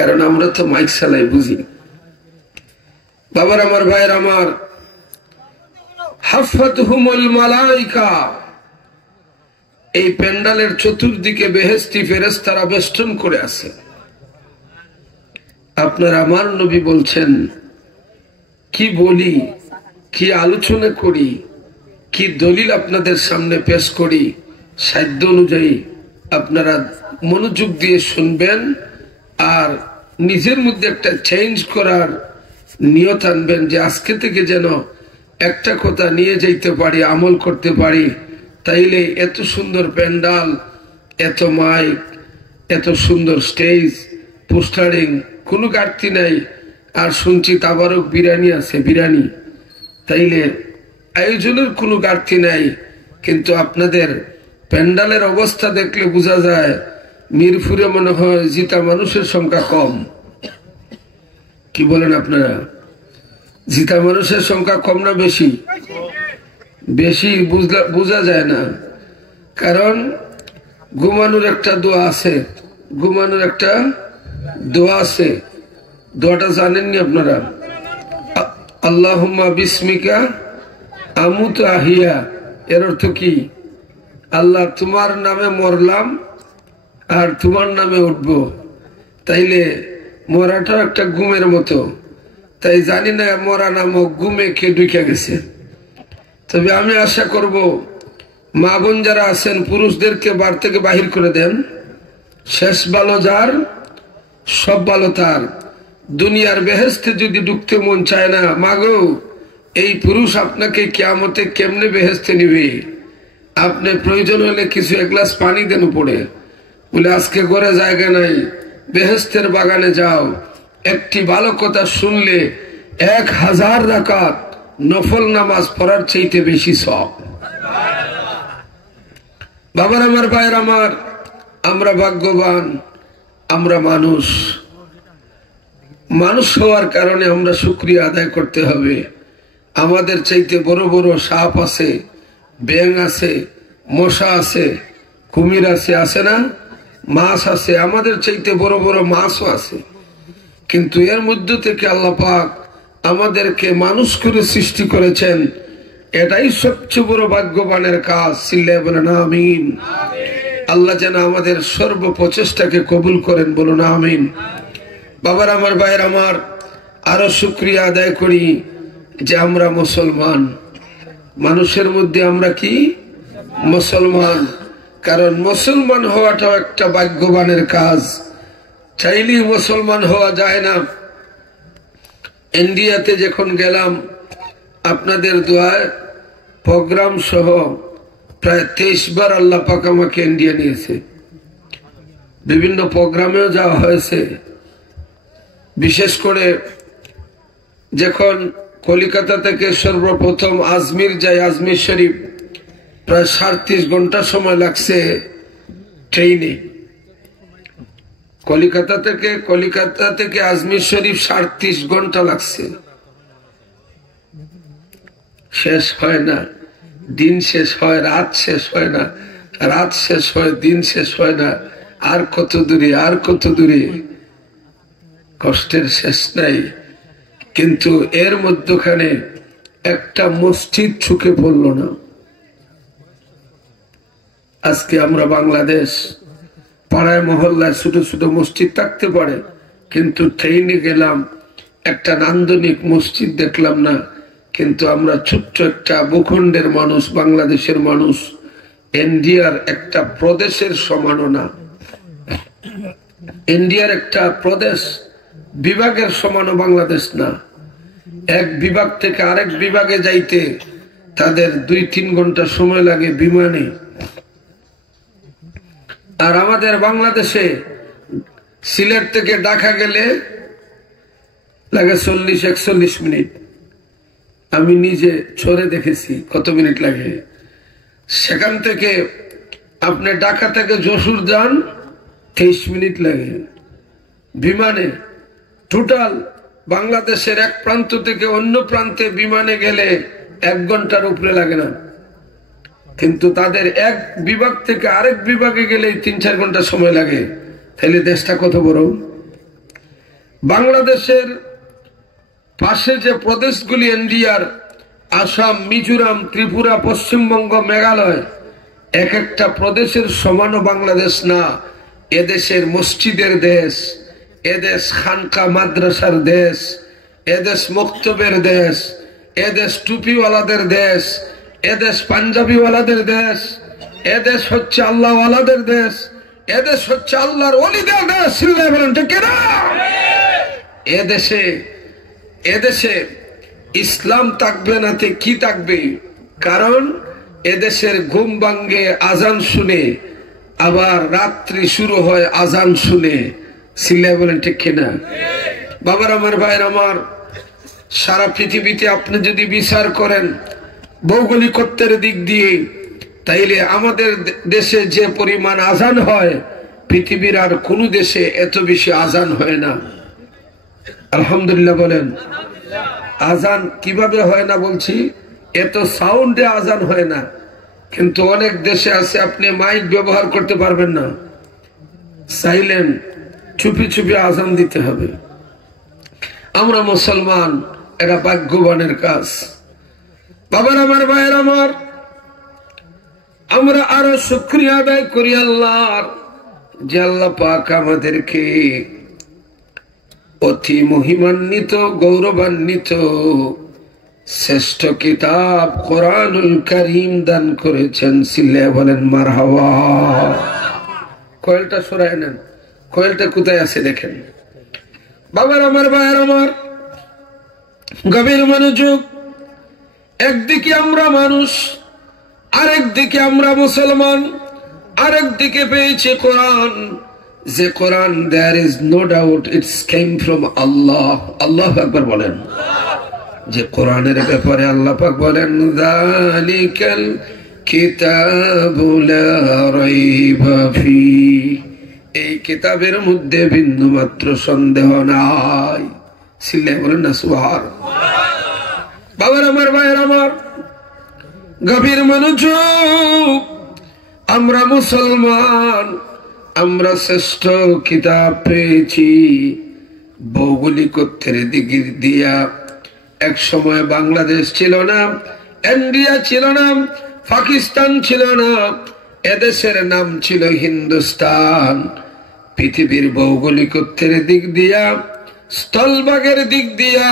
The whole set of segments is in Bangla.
কারণ আমরা তো মাইক চালাই বুঝি। বাবার আমার, ভাইয়ের আমার, হাফাতহুমুল মালাইকা, এই প্যান্ডালের চতুর্দিকে বেহেশতি ফেরেশতারা বেষ্টন করে আছে। আপনার আমার নবী বলছেন, কি বলি, কি আলোচনা করি, কি দলিল আপনাদের সামনে পেশ করি, সাধ্য অনুযায়ী আপনারা মনোযোগ দিয়ে শুনবেন আর নিজের মধ্যে একটা চেঞ্জ করার নিয়ত আনবেন যে আজকে থেকে যেন একটা কথা নিয়ে যাইতে পারি, আমল করতে পারি। তাইলে এত সুন্দর প্যান্ডাল, এত মাইক, এত সুন্দর স্টেজ, পোস্টারিং, কোনো ঘাটতি নাই। আর শুনছি তাবারক বিরিয়ানি আছে, বিরিয়ানি, তাইলে আয়োজনের কোনো ঘাটতি নাই। কিন্তু আপনাদের প্যান্ডালের অবস্থা দেখলে বোঝা যায় মিরপুরে মনে হয় জিতা মানুষের সংখ্যা কম। কি বলেন আপনারা? জিতা মানুষের সংখ্যা কম না বেশি? বেশি বোঝা যায় না, কারণ ঘুমানোর একটা দোয়া আছে, ঘুমানোর একটা দোয়া আছে। দোয়াটা জানেননি আপনারা? আল্লাহুম্মা বিসমিকা আমুতু আহিয়া। এর অর্থ কি? আল্লাহ, তোমার নামে মরলাম আর তোমার নামে উঠবো। তাইলে মরাটাও একটা ঘুমের মতো। তাই জানি না মরা নামক ঘুমে কে ঢুকে গেছে। তবে আমি আশা করব মা বোন যারা আছেন পুরুষদেরকে বার থেকে বাহির করে দেন। শেষ ভালো যার, সব ভালো তার। দুনিয়ার বেহেশতে যদি ঢুকতে মন চায় না, মাগো এই পুরুষ আপনাকে কিয়ামতে কেমনে বেহেশতে নিবে? আপনি প্রয়োজন হলে কিছু এক গ্লাস পানি দেন উপরে, বলে আজকে ঘরে জায়গা নাই, বেহেশতের বাগানে যাও। একটি ভালো কথা শুনলে 1000 রাকাত নফল নামাজ পড়ার চাইতে বেশি সব। বাবার আমার, ভাইয়ের আমার, আমরা ভাগ্যবান, আমরা মানুষ। মানুষ হওয়ার কারণে আমরা শুকরিয়া আদায় করতে হবে। আমাদের চাইতে বড় বড় সাপ আছে, ব্যাঙ আছে, মশা আছে, কুমির আছে, আছে না? মাছ আছে, আমাদের চাইতে বড় বড় মাছও আছে। কিন্তু এর মধ্যে থেকে আল্লাহ পাক আমাদেরকে মানুষ করে সৃষ্টি করেছেন। এটাই সবচেয়ে বড় ভাগ্যবানের কাজ। চিল্লায় বলেন আমিন। আল্লাহ যেন আমাদের সর্ব প্রচেষ্টাকে কবুল করেন, বলুন আমিন। বাবার আমার, ভাইয়ের আমার, আরো শুকরিয়া আদায় করি যে আমরা মুসলমান। মানুষের মধ্যে আমরা কি? মুসলমান। কারণ মুসলমান হওয়াটাও একটা ভাগ্যবানের কাজ। চাইলেই মুসলমান হওয়া যায় না। ইন্ডিয়াতে যখন গেলাম, আপনাদের দোয়ায় প্রোগ্রাম সহ প্রায় 23 বার আল্লাহ পাক আমাকে ইন্ডিয়া নিয়েছে। বিভিন্ন প্রোগ্রামেও যাওয়া হয়েছে। বিশেষ করে যখন কলিকাতা থেকে সর্বপ্রথম আজমির যাই, আজমির শরীফ, প্রায় 37 ঘন্টা সময় লাগছে ট্রেনে। কলিকাতা থেকে আজমির শরীফ 37 ঘন্টা লাগছে। শেষ হয় না, দিন শেষ হয়, রাত শেষ হয় না, রাত শেষ হয়, দিন শেষ হয় না। আর কত দূরে, আর কত দূরে, কষ্টের শেষ নাই। কিন্তু এর মধ্যখানে একটা মসজিদ চোখে পড়ল না। আজকে আমরা বাংলাদেশ, পাড়ায় মহল্লায় ছোট ছোট মসজিদ থাকতে পারে, কিন্তু ট্রেনে গেলাম একটা নান্দনিক মসজিদ দেখলাম না। কিন্তু আমরা ছোট্ট একটা ভূখণ্ডের মানুষ, বাংলাদেশের মানুষ, ইন্ডিয়ার একটা প্রদেশের সমানও না। ইন্ডিয়ার একটা প্রদেশ, বিভাগের সমানও বাংলাদেশ না। এক বিভাগ থেকে আরেক বিভাগে যাইতে তাদের 2-3 ঘন্টা সময় লাগে বিমানে। আর আমাদের বাংলাদেশে সিলেট থেকে ঢাকা গেলে লাগে 40-41 মিনিট। আমি নিজে চড়ে দেখেছি কত মিনিট লাগে। সেখান থেকে আপনি ঢাকা থেকে যশোর যান 23 মিনিট লাগে বিমানে। টোটাল বাংলাদেশের এক প্রান্ত থেকে অন্য প্রান্তে বিমানে গেলে 1 ঘন্টার উপরে লাগে না। কিন্তু তাদের এক বিভাগ থেকে আরেক বিভাগে গেলে 3-4 ঘন্টা সময় লাগে। তাহলে দেশটা কত বড়! বাংলাদেশের পাশে যে প্রদেশগুলি ইন্ডিয়ার, আসাম, মিজোরাম, ত্রিপুরা, পশ্চিমবঙ্গ, মেঘালয়, এক একটা প্রদেশের সমানও বাংলাদেশ না। এদেশের মসজিদের দেশ, এদেশ খানকা মাদ্রাসার দেশ, এদেশ মক্তবের দেশ, এদেশ টুপিওয়ালাদের দেশ, এদেশ পাঞ্জাবিওয়ালাদের দেশ, এদেশ হচ্ছে আল্লাহওয়ালাদের দেশ, এদেশ হচ্ছে আল্লাহর ওলিদের দেশ। বলেন ঠিক না? এদেশে ইসলাম থাকবে না তে কি থাকবে? কারণ এদেশের ঘুম ভাঙ্গে আজান শুনে, আবার রাত্রি শুরু হয় আজান শুনে। সিল্লাই বলেন ঠিক কিনা? বাবার আমার, ভাইয়ের আমার, সারা পৃথিবীতে আপনি যদি বিচার করেন ভৌগোলিকত্বের দিক দিয়ে, তাইলে আমাদের দেশে যে পরিমাণ আজান হয়, পৃথিবীর আর কোন দেশে এত বেশি আজান হয় না। আলহামদুলিল্লাহ বলেন। আজান কিভাবে হয় না বলছি, এত সাউন্ডে আজান হয় না। কিন্তু অনেক দেশে আছে আপনি মাইক ব্যবহার করতে পারবেন না, সাইলেন্ট, চুপি চুপি আজান দিতে হবে। আমরা মুসলমান, এটা ভাগ্যবানের কাজ। বাবার আমার, ভাইয়ের আমার, আমরা আরো শুকরিয়া আদায় করি আল্লাহর, যে আল্লাহ পাক আমাদেরকে অতি মহিমান্বিত, গৌরবান্বিত শ্রেষ্ঠ কিতাব কোরআনুল কারীম দান করেছেন। সিল্লে বলেন মারহাবা। কোয়েলটা সরায় নেন, কোয়েলটা কোথায় আছে দেখেন। বাবার আমার, ভাইয়ের আমার, গভীর মনোযোগ। একদিকে আমরা মানুষ, আরেকদিকে আমরা মুসলমান, আরেকদিকে পেয়েছে কোরআন। যে কোরআন, there is no doubt it's came from Allah. আল্লাহু আকবার বলেন। যে কোরআনের ব্যাপারে আল্লাহ পাক বলেন, যালিকাল কিতাবু লা রাইবা ফি, এই কিতাবের মধ্যে বিন্দু মাত্র সন্দেহ নাই। সিল্লাই বলেন না সুবহানাল্লাহ। বাবার আমার, ভাইয়ের আমার, গভীর মনোযোগ। আমরা মুসলমান, আমরা শ্রেষ্ঠ কিতাব পেয়েছি ভৌগোলিকত্বের দিক দিয়া। এক সময় বাংলাদেশ ছিল না, ইন্ডিয়া ছিল না, পাকিস্তান ছিল না, এদেশের নাম ছিল হিন্দুস্তান। পৃথিবীর ভৌগোলিকত্বের দিক দিয়া, স্থলভাগের দিক দিয়া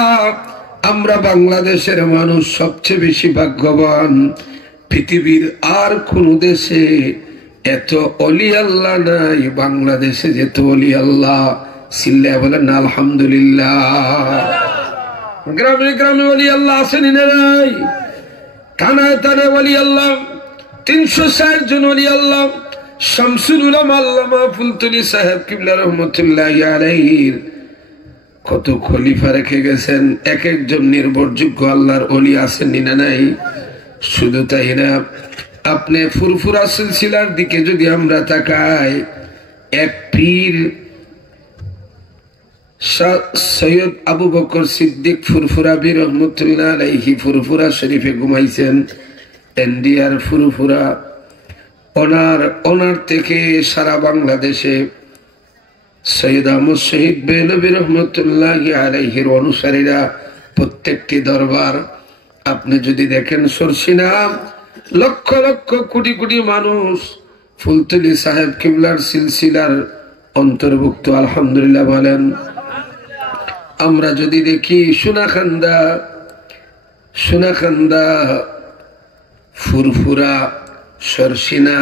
আমরা বাংলাদেশের মানুষ সবচেয়ে বেশি ভাগ্যবান। পৃথিবীর আর কোন দেশে এত অলি আল্লাহ নাই, বাংলাদেশে যেত অলি আল্লাহ। সিল্লা বলেন আলহামদুলিল্লাহ। গ্রামে গ্রামে অলি আল্লাহ আসেনি নাই? থানায় থানায় অলি আল্লাহ, 360 জন অলি আল্লাহ। শামসুল উলামা আল্লামা ফুলতলি সাহেব কিবলা রহমতুল্লাহি আলাইহির কত খলিফা রেখে গেছেন, এক একজন নির্ভরযোগ্য আল্লাহর অলি আসেনি না নাই? শুধু তাই না, আপনি ফুরফুরা সিলসিলার দিকে যদি আমরা তাকাই, এক পীর সৈয়দ আবু বকর সিদ্দিক ফুরফুরা বীর রহমতুল্লাহ আলাইহি ফুরফুরা শরীফে ঘুমাইছেন। ইন্ডিয়ার ফুরফুরা, ওনার থেকে সারা বাংলাদেশে সৈয়দ আহমদ শহীদ বেলবী রহমতুল্লাহি আলাইহির অনুসারীরা প্রত্যেকটি দরবার আপনি যদি দেখেন, সরসিনা লক্ষ লক্ষ কোটি কোটি মানুষ ফুলতলি সাহেব কিবলার সিলসিলার অন্তর্ভুক্ত। আলহামদুলিল্লাহ বলেন। আমরা যদি দেখি সোনাখান্দা, ফুরফুরা, সরসিনা,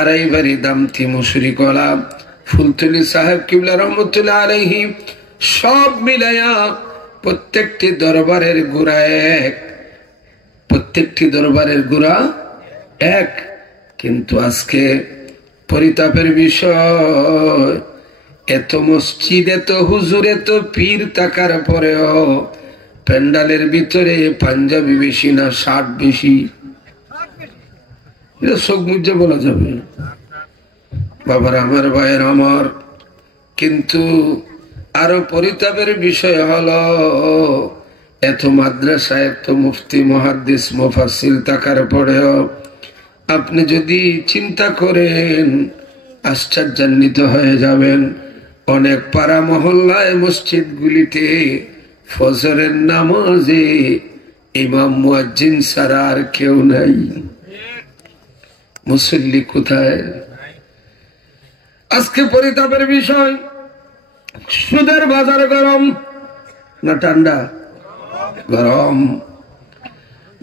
আড়াইবাড়ি, দামতি, মুসুরি কলা, ফুলতলি সাহেব কিবলা রহমতুল্লাহ আলাইহি সব মিলাইয়া প্রত্যেকটি দরবারের গোড়া এক, প্রত্যেকটি দরবারের গোড়া এক। কিন্তু আজকে পরিতাপের বিষয়, এত মসজিদ, এত হুজুর, এত পীর থাকার পরেও প্যান্ডালের ভিতরে পাঞ্জাবি বেশি না শার্ট বেশি। এটা চোখ মুজে বলা যাবে। বাবার আমার, ভাইয়ের আমার, কিন্তু আরো পরিতাপের বিষয় হলো এত মাদ্রাসা, এত মুফতি, মুহাদ্দিস, মুফাসসির থাকার পরেও আপনি যদি চিন্তা করেন আশ্চর্যান্বিত হয়ে যাবেন। অনেক পাড়া মহল্লায় মসজিদগুলিতে ফজরের নামাজে ইমাম মুয়াজ্জিন ছাড়া আর কেউ নাই। মুসল্লি কোথায়? আজকে পরিতাপের বিষয়, সুদের বাজার গরম না ঠান্ডা? গরম।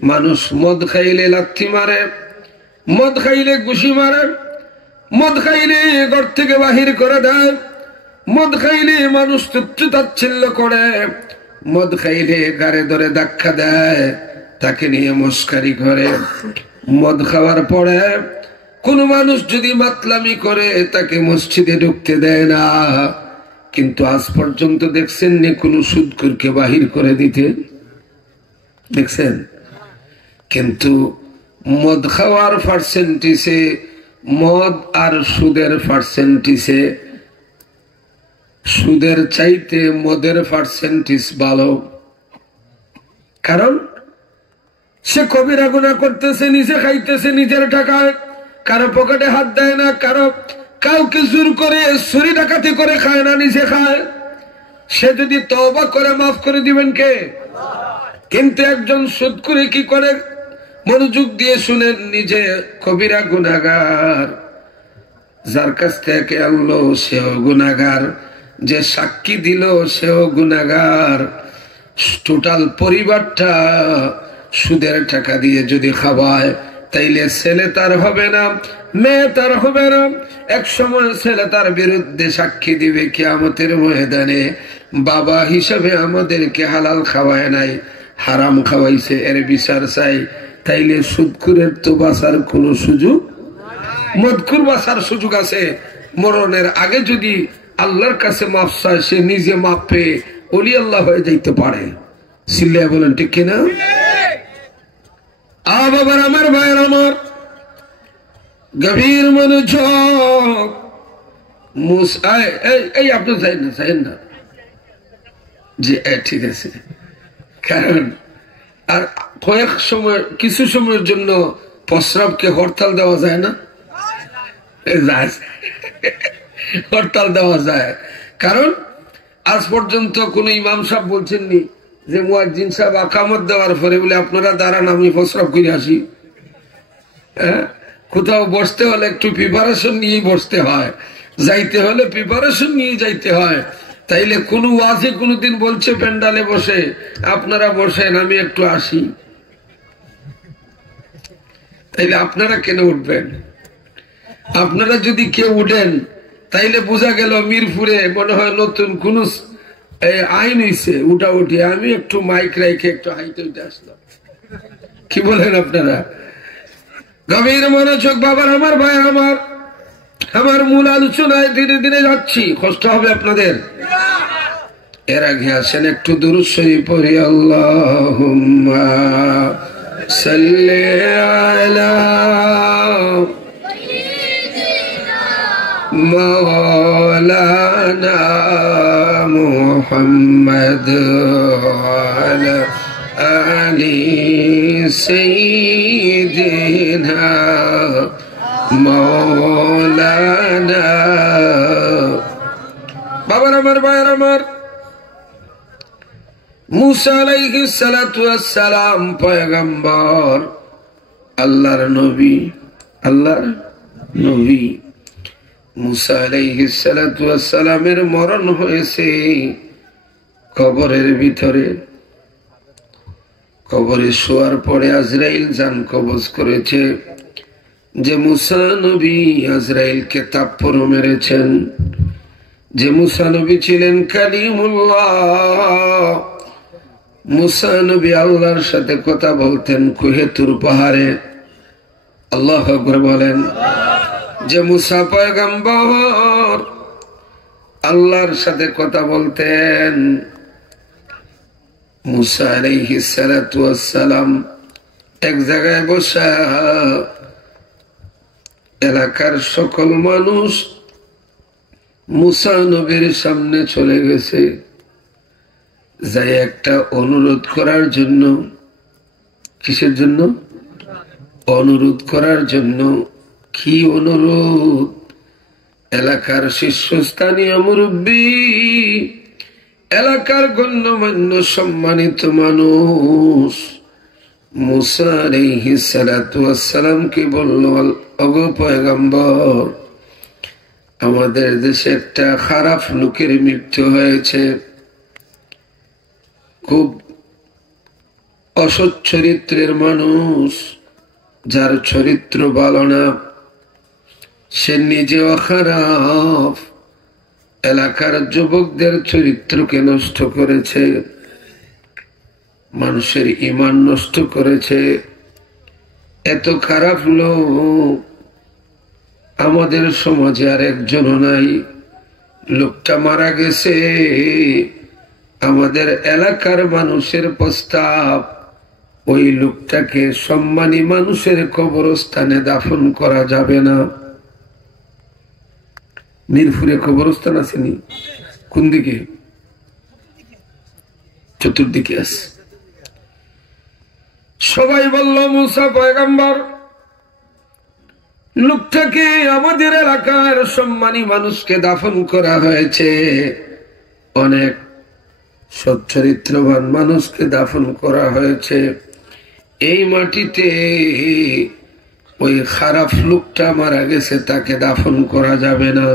মানুষ মদ খাইলে লাথি মারে, মদ খাইলে ঘুষি মারে, মদ খাইলে ঘর থেকে বাহির করে দেয়, মদ খাইলে মানুষ তুচ্ছ-তাচ্ছিল্য করে, মদ খাইলে গাড়ে ধরে ধাক্কা দেয়, তাকে নিয়ে মস্কারি করে। মদ খাওয়ার পরে কোন মানুষ যদি মাতলামি করে তাকে মসজিদে ঢুকতে দেয় না। কিন্তু আজ পর্যন্ত দেখছেন নি কোন সুদখোরকে বাহির করে দিতে? দেখছেন? কিন্তু মদ খাওয়ার পার্সেন্টেজে, মদ আর সুদের পার্সেন্টেজে, সুদের চাইতে মদের পার্সেন্টেজ ভালো। কারণ সে কবিরা গুনাহ করতেছে, নিজে খাইতেছে নিজের টাকায়, কারো পকেটে হাত দেয় না, কাউকে জোর করে চুরি ডাকাতি করে খায় না, নিজে খায়। সে যদি তওবা করে মাফ করে দিবেন কে? কিন্তু একজন সুদখোর কি করে? মনোযোগ দিয়ে শুনেন, নিজে কবিরা গুনাহগার, যার কাছ থেকে আনলো সেও গুনাহগার, যে সাক্ষী দিল সেও গুনাহগার। টোটাল পরিবারটা সুদের টাকা দিয়ে যদি খাওয়ায়, তাইলে ছেলে তার হবে না, মেয়ে তার হবে না। এক সময় ছেলে তার বিরুদ্ধে সাক্ষী দিবে কিয়ামতের ময়দানে, বাবা হিসাবে আমাদেরকে হালাল খাওয়ায় নাই, হারাম খাওয়াইছে, এর বিচার চাই। তাইলে সুদখোরের তো বাঁচার কোন সুযোগ, মদখোর বাঁচার সুযোগ আছে। মরণের আগে যদি আল্লাহর কাছে মাফ চায়, সে নিজে মাফ পেয়ে ওলি আল্লাহ হয়ে যাইতে পারে। সিল্লায় বলেন ঠিক কিনা? বাবার আমার, ভাইয়ের আমার, গভীর মনোযোগ। এই আপনি চাইন না জি, ঠিক আছে। কারণ আর কয়েক সময়, কিছু সময়ের জন্য প্রস্রাবকে হরতাল দেওয়া যায় না? হরতাল দেওয়া যায়। কারণ আজ পর্যন্ত কোন ইমাম সাহেব বলছেননি যে মুয়াজ্জিন সাহেব আকামত দেওয়ার পরে বলে আপনারা দাঁড়ান, আমি প্রস্রাব করে আসি। কোথাও বসতে হলে একটু প্রিপারেশন নিয়ে বসতে হয়, যাইতে হলে প্রিপারেশন নিয়ে যাইতে হয়। তাইলে কোন ওয়াজে কোনদিন বলছে প্যান্ডালে বসে আপনারা বসেন, আমি একটু আসি? তাইলে আপনারা কেন উঠবেন? আপনারা যদি কেউ উঠেন তাইলে বোঝা গেল মিরপুরে মনে হয় নতুন কোন আইন হইছে উঠা উঠি, আমি একটু মাইক রেখে একটু হাইতে উঠে আসলাম। কি বলেন আপনারা? গভীর মনোযোগ বাবার আমার, ভাই আমার, আমার মূল আলোচনায় ধীরে ধীরে যাচ্ছি, কষ্ট হবে আপনাদের। এর আগে আসেন একটু দুরূদ শরীফ পড়ি। আল্লাহুম্মা সাল্লি আলা মাওলানা মুহাম্মদ ওয়ালা আলি সাইয়্যিদিনা মাওলানা। বাবার আমার, ভাইয়ের আমার, মুসা আলাইহিস সালাতু ওয়াস সালাম পয়গম্বর, আল্লাহর নবী, আল্লাহর নবী। মুসা আলাইহিস সালাতু ওয়াস সালামের মরণ হয়েছে কবরের ভিতরে। কবরে শোয়ার পরে আজরাইল জান কবজ করেছে যে মুসা নবী আজরাইলকে তাপ্পড় মেরেছেন। যে মুসা নবী ছিলেন কালিমুল্লাহ, মুসা নবী আল্লাহর সাথে কথা বলতেন কুহে তুর পাহাড়ে। আল্লাহু আকবার বলেন। যে মুসা পয়গম্বর আল্লাহর সাথে কথা বলতেন, মুসা আলাইহিস সালাতু ওয়াস সালাম এক জায়গায় বসা এলাকার সকল মানুষ মুসা নবীর সামনে চলে গেছে, যাই একটা অনুরোধ করার জন্য। কিসের জন্য? অনুরোধ করার জন্য। কি অনুরোধ? এলাকার শীর্ষস্থানীয় মুরব্বী, এলাকার গণ্যমান্য সম্মানিত মানুষ মুসা আলাইহিস সালাতু ওয়াস সালামকে বলল, ওগো পয়গম্বর, আমাদের দেশে একটা খারাপ লোকের মৃত্যু হয়েছে, খুব অসৎ চরিত্রের মানুষ, যার চরিত্র ভালো না, সে নিজেও খারাপ, এলাকার যুবকদের চরিত্রকে নষ্ট করেছে, মানুষের ঈমান নষ্ট করেছে। এত খারাপ লোক আমাদের সমাজে আর একজনও নাই। লোকটা মারা গেছে, আমাদের এলাকার মানুষের প্রস্তাব, ওই লোকটাকে সম্মানী মানুষের কবরস্থানে দাফন করা যাবে না। মিরপুরে কবরস্থান আসেনি? কোন দিকে? চতুর্দিকে আছে। সবাই বলল, মুসা পয়গম্বর, লোকটাকে আমাদের এলাকার সম্মানী মানুষকে দাফন করা হয়েছে, অনেক সচ্চরিত্রবান মানুষকে দাফন করা হয়েছে, এই মাটিতে ওই খারাপ লোকটা মারা গেছে, তাকে দাফন করা যাবে না।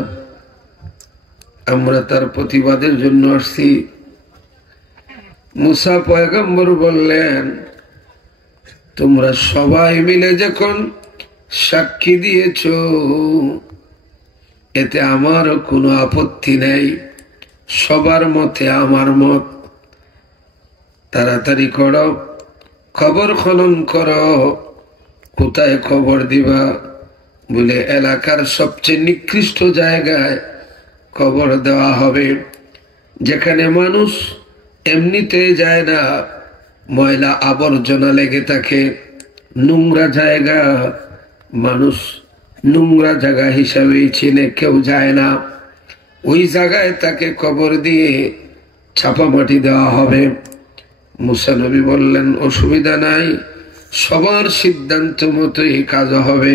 আমরা তার প্রতিবাদের জন্য আসছি। মুসা পয়গম্বর বললেন, তোমরা সবাই মিলে যখন সাক্ষী দিয়েছ, এতে আমারও কোনো আপত্তি নেই, সবার মতে আমার মত। তাড়াতাড়ি করো, খবর খনন করো, কোথায় খবর দিবা? বলে এলাকার সবচেয়ে নিকৃষ্ট জায়গায় খবর দেওয়া হবে, যেখানে মানুষ এমনিতে যায় না, ময়লা আবর্জনা লেগে থাকে, নোংরা জায়গা, মানুষ নোংরা জায়গা হিসাবেই চিনে, কেউ যায় না। ওই জায়গায় তাকে কবর দিয়ে ছাপামাটি দেওয়া হবে। মুসা নবী বললেন, অসুবিধা নাই, সবার সিদ্ধান্ত মতোই কাজ হবে,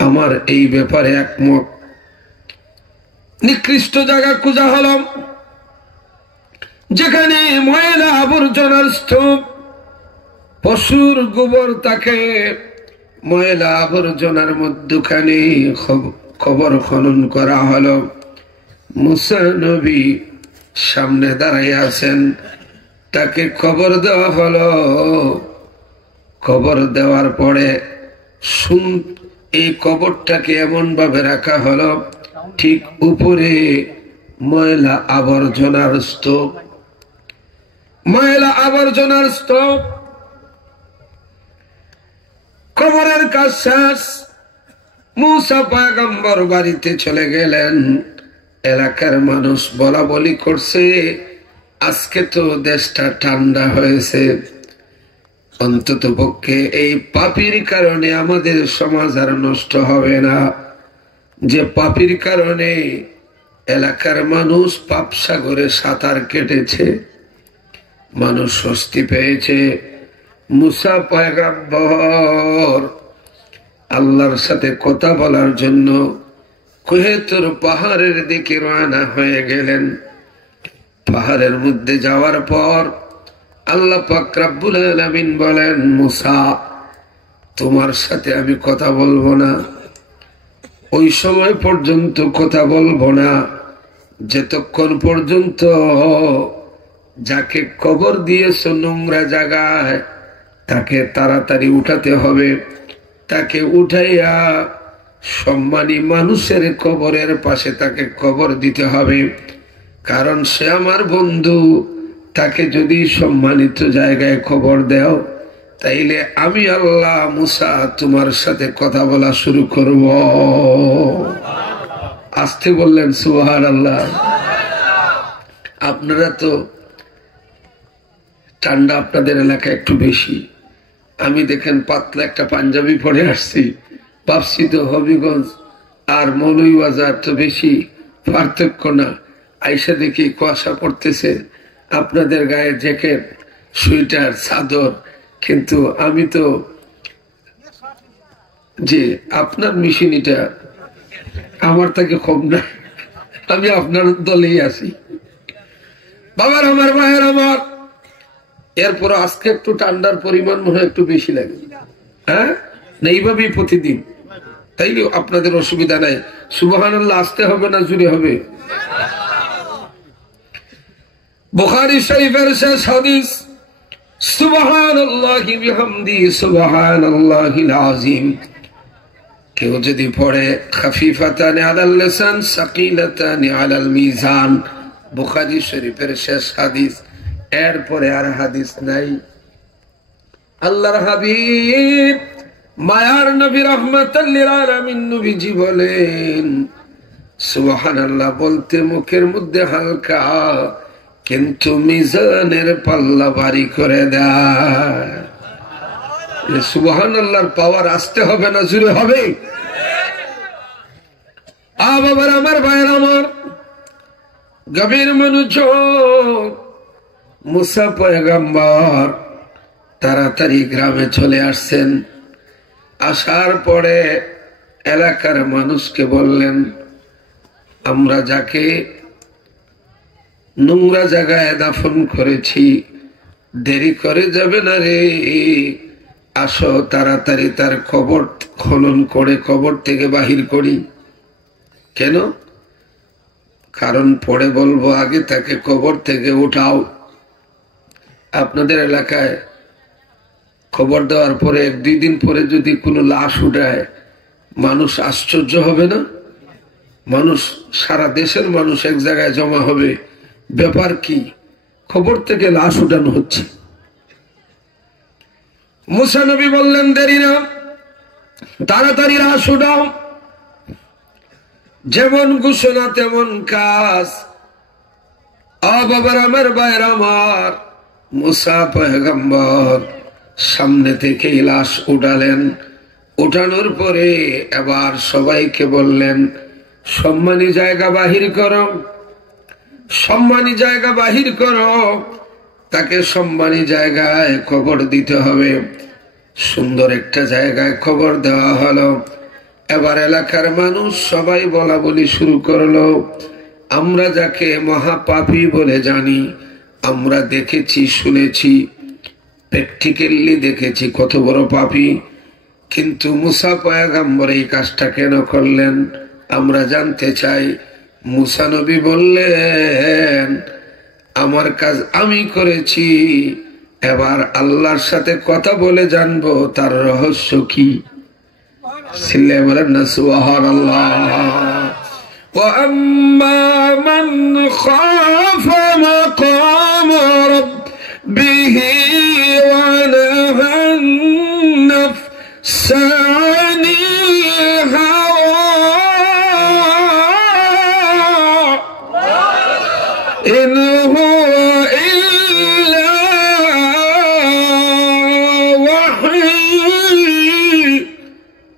আমার এই ব্যাপারে একমত। নিকৃষ্ট জায়গা খুঁজা হলাম, যেখানে ময়লা আবর্জনার স্তূপ, পশুর গোবর থাকে, ময়লা আবর্জনার মধ্যখানে কবর খনন করা হলো। মুসা নবী সামনে দাঁড়াইয়া আছেন, তাকে কবর দেওয়া হলো। কবর দেওয়ার পরে এই কবরটাকে এমন ভাবে রাখা হলো, ঠিক উপরে ময়লা আবর্জনার স্তূপ, ময়লা আবর্জনার স্তূপ। কবরের কাজ শেষ, মুসা পয়গম্বর বাড়িতে চলে গেলেন। এলাকার মানুষ বলা বলি করছে, আজকে তো দেশটা ঠান্ডা হয়েছে, অন্তত পক্ষে এই পাপির কারণে আমাদের সমাজ আর নষ্ট হবে না। যে পাপির কারণে এলাকার মানুষ পাপ সাগরে সাঁতার কেটেছে, মানুষ স্বস্তি পেয়েছে। মুসা পয়গম্বর আল্লাহর সাথে কথা বলার জন্য কুহেতুর পাহাড়ের দিকে রওনা হয়ে গেলেন। পাহাড়ের মধ্যে যাওয়ার পর আল্লাহ পাক রব্বুল আলামিন বলেন, মুসা, তোমার সাথে আমি কথা বলবো না, ওই সময় পর্যন্ত কথা বলবো না যতক্ষণ পর্যন্ত যাকে কবর দিয়েছ নোংরা জায়গায়, তাকে তাড়াতাড়ি উঠাতে হবে, তাকে উঠাইয়া সম্মানী মানুষের কবরের পাশে তাকে কবর দিতে হবে, কারণ সে আমার বন্ধু। তাকে যদি সম্মানিত জায়গায় কবর দাও, তাইলে আমি আল্লাহ মুসা তোমার সাথে কথা বলা শুরু করব। আসতে বললেন সুবহানাল্লাহ। আপনারা তো ঠান্ডা আপনাদের এলাকায় একটু বেশি, আমি দেখেন পাতলা একটা পাঞ্জাবি পরে আসছি, ভাবছি তো হবিগঞ্জ আর মৌলভীবাজার তো বেশি পার্থক্য না। আইসা দেখি কুয়াশা পড়তেছে, আপনাদের গায়ে জ্যাকেট, সোয়েটার, চাদর, কিন্তু আমি তো যে আপনার মেশিন এটা আমার থেকে কম না, আমি আপনার দলেই আছি। বাবার আমার, মায়ের আমার, এরপর আজকে একটু ঠান্ডার পরিমাণ মনে হয় একটু বেশি লাগে, হ্যাঁ না? এইভাবেই প্রতিদিন, তাই আপনাদের অসুবিধা নাই। সুবহানাল্লাহ আসতে হবে না জুড়ে হবে? বুখারী শরীফের শেষ হাদিস, সুবহানাল্লাহি বিহামদিহি সুবহানাল্লাহিল আযীম। কেউ যদি পড়ে খাফিফাতানি আলাল লিসান সাকিলাতানি আলাল মিজান, বুখারী শরীফের শেষ হাদিস, এরপরে আর হাদিস নাই। আল্লাহর হাবিব মায়ার নবী রাহমাতাল লিল আলামিন নবীজি বলেন, সুবহানাল্লাহ বলতে মুখের মধ্যে হালকা, কিন্তু মিজানের পাল্লা ভারী করে দেয়। সুবহানাল্লাহর পাওয়ার আসতে হবে না জুড়ে হবে? বাবার আমার, ভাইয়ের আমার, গভীর মনোযোগ। মুসা পয়গম্বর তাড়াতাড়ি গ্রামে চলে আসছেন। আসার পরে এলাকার মানুষকে বললেন, আমরা যাকে নোংরা জায়গায় দাফন করেছি, দেরি করে যাবে না রে, আসো তাড়াতাড়ি তার কবর খনন করে কবর থেকে বাহির করি। কেন? কারণ পরে বলবো, আগে তাকে কবর থেকে উঠাও। আপনাদের এলাকায় খবর দেওয়ার পরে 1-2 দিন পরে যদি কোনো লাশ উঠায়, মানুষ আশ্চর্য হবে না? মানুষ, সারা দেশের মানুষ এক জায়গায় জমা হবে, ব্যাপার কি? খবর থেকে লাশ উঠানো হচ্ছে। মুসা নবী বললেন, দেরি না, তাড়াতাড়ি লাশ উঠাও। যেমন ঘোষণা তেমন কাজ। বাবার আমার, ভাইয়ের আমার, মুসা পয়গম্বর সামনে থেকে লাশ উঠালেন। উঠানোর পরে এবার সবাইকে বললেন, সম্মানী জায়গা বাহির করো, সম্মানী জায়গা বাহির করো, তাকে সম্মানী জায়গায় খবর দিতে হবে। সুন্দর একটা জায়গায় খবর দেওয়া হলো। এবার এলাকার মানুষ সবাই বলা বলি শুরু করলো, আমরা যাকে মহাপাপী বলে জানি, আমরা দেখেছি, শুনেছি, প্র্যাকটিক্যালি দেখেছি কত বড় পাপী, কিন্তু মুসা পয়গম্বর এই কাজটা কেন করলেন আমরা জানতে চাই। মুসা নবী বললেন, আমার কাজ আমি করেছি, এবার আল্লাহর সাথে কথা বলে জানবো তার রহস্য কি। সিল্লে বলেন না সুবহানাল্লাহ। وَأَمَّا مَنْ خَافَ مَقَامَ رَبِّهِ وَنَهَى النَّفْسَ عَنِ الْهَوَى إِنْ هُوَ إِلَّا وَحْيٌ।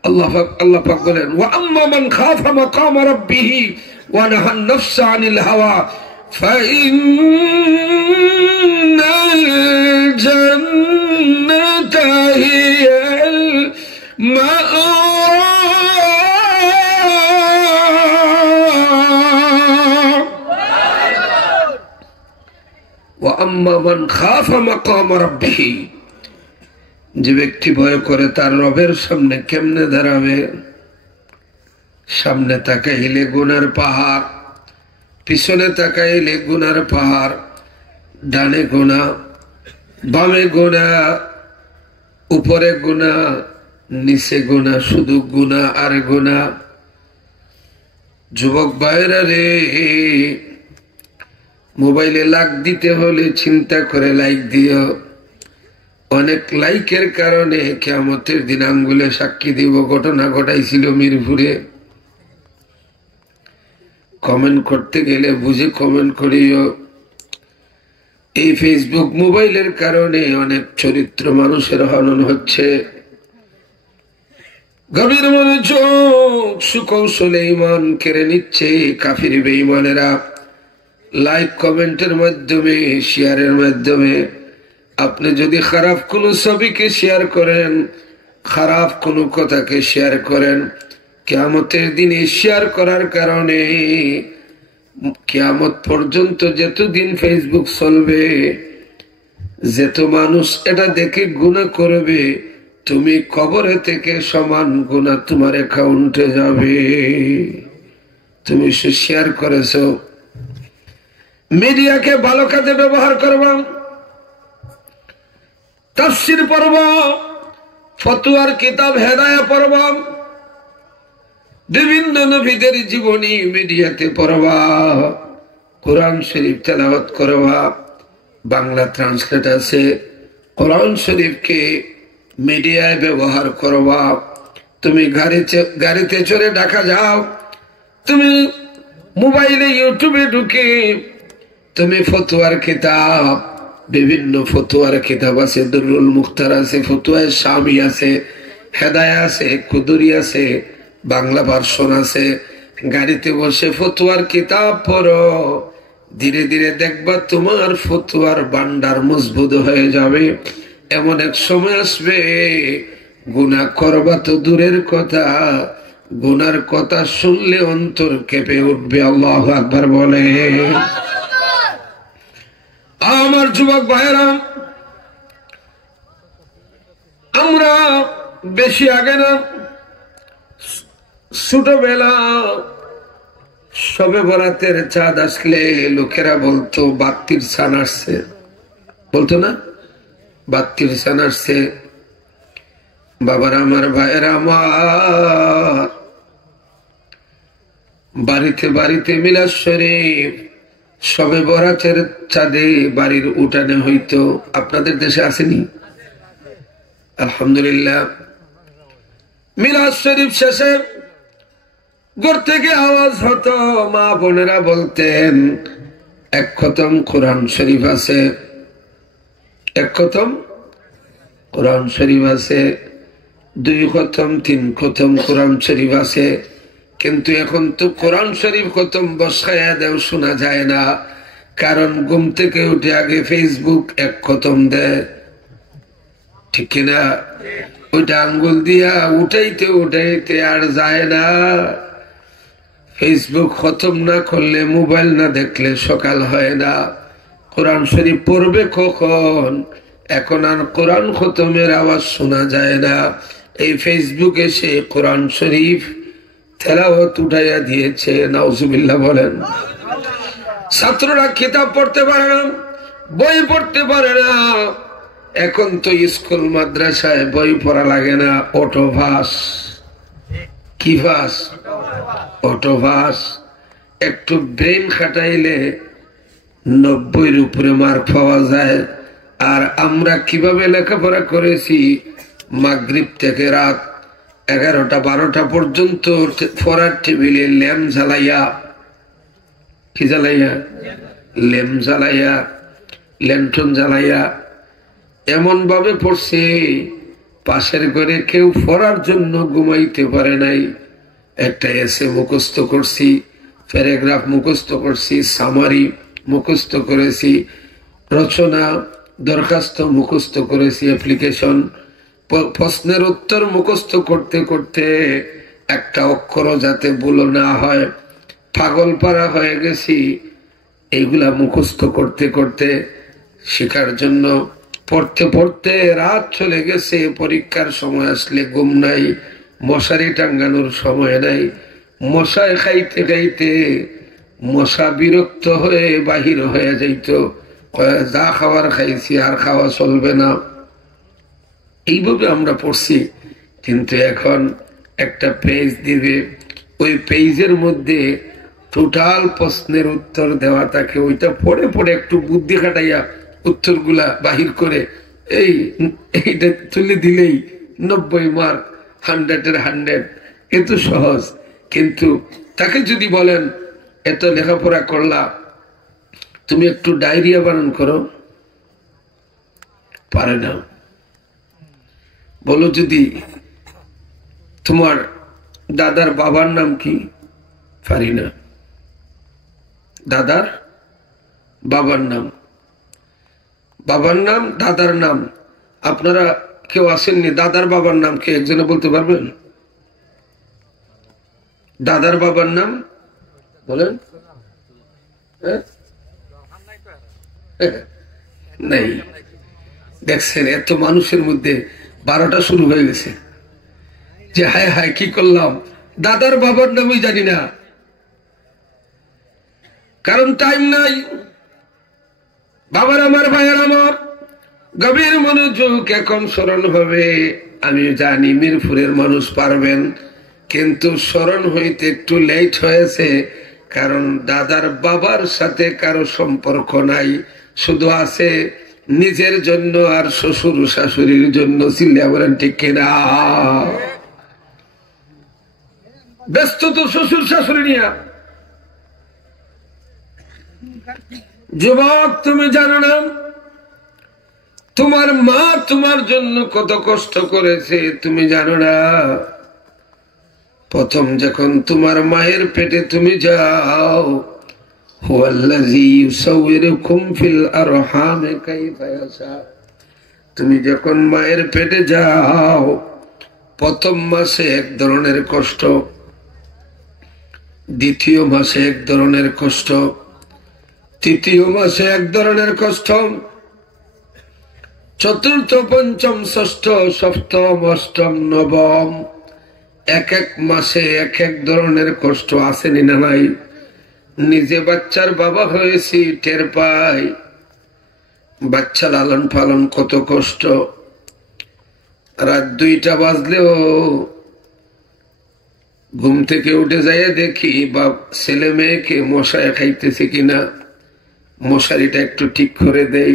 আল্লাহ পাক বলেন, وَأَمَّا مَنْ خَافَ مَقَامَ رَبِّهِ وَنَهَى النَّفْسَ عَنِ الْهَوَى فَإِنَّ الْجَنَّةَ هِيَ الْمَأْوَى وَأَمَّا مَنْ خَافَ مَقَامَ رَبِّهِ, যে ব্যক্তি ভয় করে তার রবের সামনে কেমনে দাঁড়াবে। সামনে তাকাইলে গুনার পাহাড়, পিছনে তাকাইলে গুনার পাহাড়, ডানে গুনাহ, বামে গুনাহ, উপরে গুনাহ, নিচে গুনাহ, শুধু গুনাহ আর গুনাহ। যুবক ভাইরা রে, মোবাইলে লাইক দিতে হলে চিন্তা করে লাইক দিও। অনেক লাইকের কারণে কিয়ামতের দিন আঙ্গুলে সাক্ষী দিব। ঘটনা ঘটাইছিল মিরপুরে। কমেন্ট করতে গেলে বুঝে কমেন্ট করিও। এই ফেসবুক মোবাইলের কারণে অনেক চরিত্র মানুষের হনন হচ্ছে। গভীর মনোযোগ, সুকৌশলে ঈমান কেড়ে নিচ্ছে কাফির বেঈমানেরা। লাইক কমেন্টের মাধ্যমে, শেয়ারের মাধ্যমে আপনি যদি খারাপ কোনো ছবিকে শেয়ার করেন, খারাপ কোনো কথাকে শেয়ার করেন, কিয়ামতের দিনে শেয়ার করার কারণে কিয়ামত পর্যন্ত যতদিন ফেসবুক চলবে, যত মানুষ এটা দেখে গুনাহ করবে, তুমি কবরে থেকে সমান গুনাহ তোমার অ্যাকাউন্টে যাবে। তুমি শেয়ার করেছো। মিডিয়াকে ভালো কাজে ব্যবহার করবা, তাফসীর পড়বা, ফতোয়ার কিতাব হেদায়া পড়বা, বিভিন্ন নবীদের জীবনী মিডিয়াতে পড়বা, কোরআন শরীফ তেলাওয়াত করবা। বাংলা ট্রান্সলেট আছে, কোরআন শরীফকে মিডিয়ায় ব্যবহার করবা। তুমি গাড়িতে চড়ে ঢাকা যাও, তুমি মোবাইলে ইউটিউবে ঢুকে তুমি ফতোয়ার কিতাব, বিভিন্ন ফতোয়ার কিতাব আছে, দুরুল মুখতার আছে, ফতোয়ায়ে শামি আছে, হেদায়া আছে, কুদুরি আছে, বাংলা ভার্সন আছে। গাড়িতে বসে ফতোয়ার কিতাব পড়ো, ধীরে ধীরে দেখবা তোমার ফতোয়ার ভান্ডার মজবুত হয়ে যাবে। এমন এক সময় আসবে গুনাহ করবা তো দূরের কথা, গুনার কথা শুনলে অন্তর কেঁপে উঠবে। আল্লাহু আকবার বলে। আমার যুবক ভাইরা, আমরা বেশি আগে না, ছোটবেলা শবে বরাতের চাঁদ আসলে লোকেরা বলতো বাত্তির চান আসছে, বলতো না, বাত্তির চান আসছে। বাবারা আমার, ভাইয়েরা আমার, বাড়িতে বাড়িতে মিলাদ শরীফ শবে বরাতের চাঁদে বাড়ির উঠানে হইতো। আপনাদের দেশে আসেনি? আলহামদুলিল্লাহ। মিলাদ শরীফ শেষে ঘর থেকে আওয়াজ হতো, মা বোনেরা বলতেন এক খতম কোরআন শরীফ আছে, এক খতম কোরআন শরীফ আছে, 2 খতম 3 খতম কোরআন শরীফ আছে। কিন্তু এখন তো কোরআন শরীফ খতম বসায়া দেও শোনা যায় না, কারণ ঘুম থেকে উঠে আগে ফেসবুক 1 খতম দেয়, ঠিক কিনা? ওইটা আঙ্গুল দিয়া উঠাইতে উঠাইতে আর যায় না। ফেসবুক খতম না করলে, মোবাইল না দেখলে সকাল হয় না। কোরআন শরীফ পড়বে কখন? এখন আর কোরআন খতমের আওয়াজ শোনা যায় না। এই ফেসবুক এসে কোরআন শরীফ তেলাওয়াত উঠাইয়া দিয়েছে। নাউজুবিল্লাহ বলেন। ছাত্ররা কিতাব পড়তে পারে না, বই পড়তে পারে না। এখন তো স্কুল মাদ্রাসায় বই পড়া লাগে না, অটোভাস। কি ভাস? অটোভাস। একটু ব্রেন খাটাইলে 90-এর উপরে মার্ক পাওয়া যায়। আর আমরা কিভাবে লেখাপড়া করেছি, মাগরিব থেকে রাত 11টা-12টা পর্যন্ত পড়ার টেবিলে ল্যাম্প জ্বালাইয়া, কি জ্বালাইয়া? ল্যাম্প জ্বালাইয়া, ল্যান্টন জ্বালাইয়া এমন ভাবে পড়ছে, পাশের ঘরে কেউ পড়ার জন্য ঘুমাইতে পারে নাই। একটা এসে মুখস্থ করছি, প্যারাগ্রাফ মুখস্থ করছি, সামারি মুখস্থ করেছি, রচনা দরখাস্ত মুখস্থ করেছি, অ্যাপ্লিকেশন, প্রশ্নের উত্তর মুখস্থ করতে করতে একটা অক্ষর যাতে ভুল না হয়, পাগল পারা হয়ে গেছি। এইগুলা মুখস্থ করতে করতে শেখার জন্য পড়তে পড়তে রাত চলে গেছে। পরীক্ষার সময় আসলে ঘুম নাই, মশারি টাঙ্গানোর সময় নাই। মশায় খাইতে খাইতে মশা বিরক্ত হয়ে বাহির হয়ে যাইত, যা খাবার খাইছি আর খাওয়া চলবে না। এইভাবে আমরা পড়ছি। কিন্তু এখন একটা পেজ দিবে, ওই পেজের মধ্যে টোটাল প্রশ্নের উত্তর দেওয়া থাকে। ওইটা পড়ে পড়ে একটু বুদ্ধি খাটাইয়া উত্তরগুলা বাহির করে এইটা তুলে দিলেই 90 মার্ক, 100-এর 100। এত সহজ। কিন্তু তাকে যদি বলেন এত লেখাপড়া করলা, তুমি একটু ডায়রিয়া বানান করো, পারে না। বলো যদি তোমার দাদার বাবার নাম কি, পারি না। দাদার বাবার নাম, বাবার নাম, দাদার নাম। আপনারা কেউ আসেননি, দাদার বাবার নাম কে? একজনে বলতে পারবেন? দাদার বাবার নাম বলেন? নেই। দেখছেন এত মানুষের মধ্যে 12টা শুরু হয়ে গেছে যে হায় হায় কি করলাম, দাদার বাবার নামই জানি না। কারণ টাইম নাই। বাবার আমার, ভাইয়ের আমার, গভীর মনোযোগ এখন স্মরণ হবে। আমি জানি মিরপুরের মানুষ পারবেন, কিন্তু স্মরণ হইতে একটু লেট হয়েছে। কারণ দাদার বাবার সাথে কারো সম্পর্ক নাই, শুধু আছে নিজের জন্য আর শ্বশুর শাশুড়ির জন্য। চিল্লা বলেন ঠিক কিনা? ব্যস্ত তো শ্বশুর শাশুড়ি নিয়ে। যুবক, তুমি জানো না তোমার মা তোমার জন্য কত কষ্ট করেছে? তুমি জানো না প্রথম যখন তোমার মায়ের পেটে তুমি যাও, তুমি যখন মায়ের পেটে যাও প্রথম মাসে এক ধরনের কষ্ট, দ্বিতীয় মাসে এক ধরনের কষ্ট, তৃতীয় মাসে এক ধরনের কষ্ট, চতুর্থ, পঞ্চম, ষষ্ঠ, সপ্তম, অষ্টম, নবম, এক এক মাসে এক এক ধরনের কষ্ট। আসেনি না নাই? নিজে বাচ্চার বাবা হয়েছি, টের পাই বাচ্চা লালন পালন কত কষ্ট। রাত 2টা বাজলেও ঘুম থেকে উঠে যাইয়া দেখি বা ছেলে মেয়েকে মশায় খাইতেছে কিনা, মশারিটা একটু ঠিক করে দেই।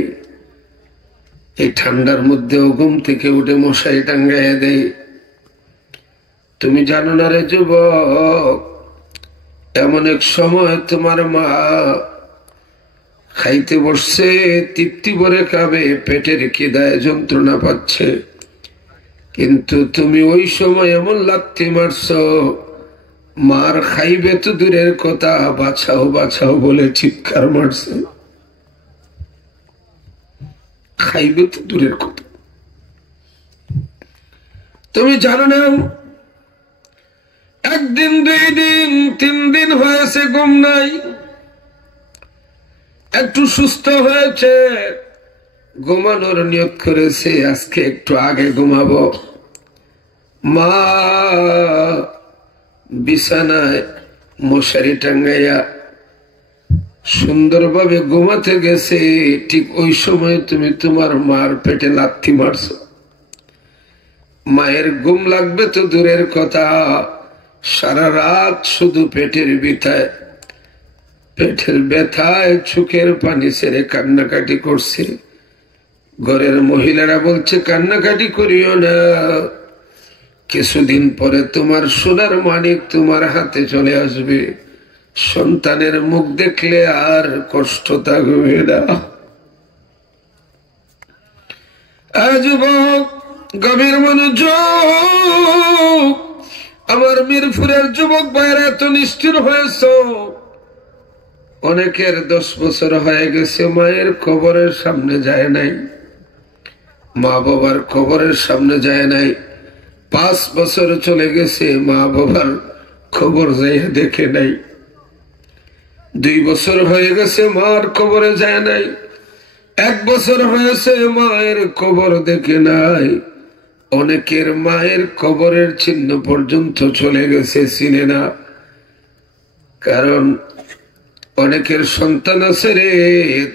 এই ঠান্ডার মধ্যেও ঘুম থেকে উঠে মশারি টাঙ্গাইয়া দেই। তুমি জানো না রে যুবক, এমন এক সময় তোমার মা খাইতে বসছে, তৃপ্তি ভরে খাবে, পেটের খিদায় যন্ত্রণা পাচ্ছে, কিন্তু তুমি ওই সময় এমন লাথি মারছ, মার খাইবে তো দূরের কথা, বাঁচাও বাঁচাও বলে চিৎকার মারছে। খাইবে তো দূরের কথা। তুমি জানো না একদিন, 2 দিন, 3 দিন হয়েছে ঘুম নাই, একটু সুস্থ হয়েছে, ঘুমানোর নিয়ত করেছে আজকে একটু আগে ঘুমাবো। মা বিছানায় মশারি টাঙ্গাইয়া সুন্দরভাবে ঘুমাতে গেছে, ঠিক ওই সময় তুমি তোমার মার পেটে লাথি মারছো। মায়ের ঘুম লাগবে তো দূরের কথা, সারা রাত শুধু পেটের ব্যথায়, পেটের ব্যথায় চোখের পানি ছেড়ে কান্নাকাটি করছে। ঘরের মহিলারা বলছে কান্নাকাটি করিও না, কিছুদিন পরে তোমার সোনার মানিক তোমার হাতে চলে আসবে, সন্তানের মুখ দেখলে আর কষ্ট থাকবে না। যুবক, গভীর মনোযোগ। আমার মিরপুরের যুবক ভাইরা এত নিষ্ঠুর হয়েছ, অনেকের 10 বছর হয়ে গেছে মায়ের কবরের সামনে যায় নাই, মা বাবার কবরের সামনে যায় নাই। 5 বছর চলে গেছে মা বাবার খবর যাইয়া দেখে নাই। 2 বছর হয়ে গেছে মার কবরে যায় নাই। 1 বছর হয়েছে মায়ের কবর দেখে নাই। অনেকের মায়ের কবরের চিহ্ন পর্যন্ত চলে গেছে, চিনে না। কারণ অনেকের সন্তান আছে রে,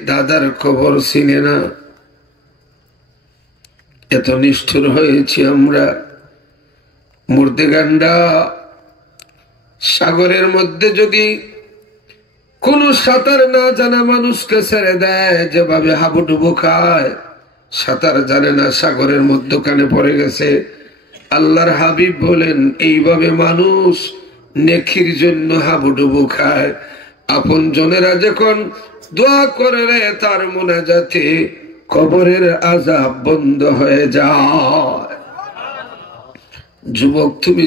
দাদার কবর চিনে না। এত নিষ্ঠুর হয়েছি আমরা। মুর্দেগান্ডা সাগরের মধ্যে যদি কোন সাঁতার না জানা মানুষকে ছেড়ে দেয়, যেভাবে হাবুডুবু খায়, সাঁতার জানে না, সাগরের মধ্যখানে পড়ে গেছে। আল্লাহর হাবিব বলেন এইভাবে মানুষ নেকির জন্য হাবুডুবু খায়। আপন জনেরা যখন দোয়া করে রে, তার মুনাজাতে কবরের আযাব বন্ধ হয়ে যায়। যুবক, তুমি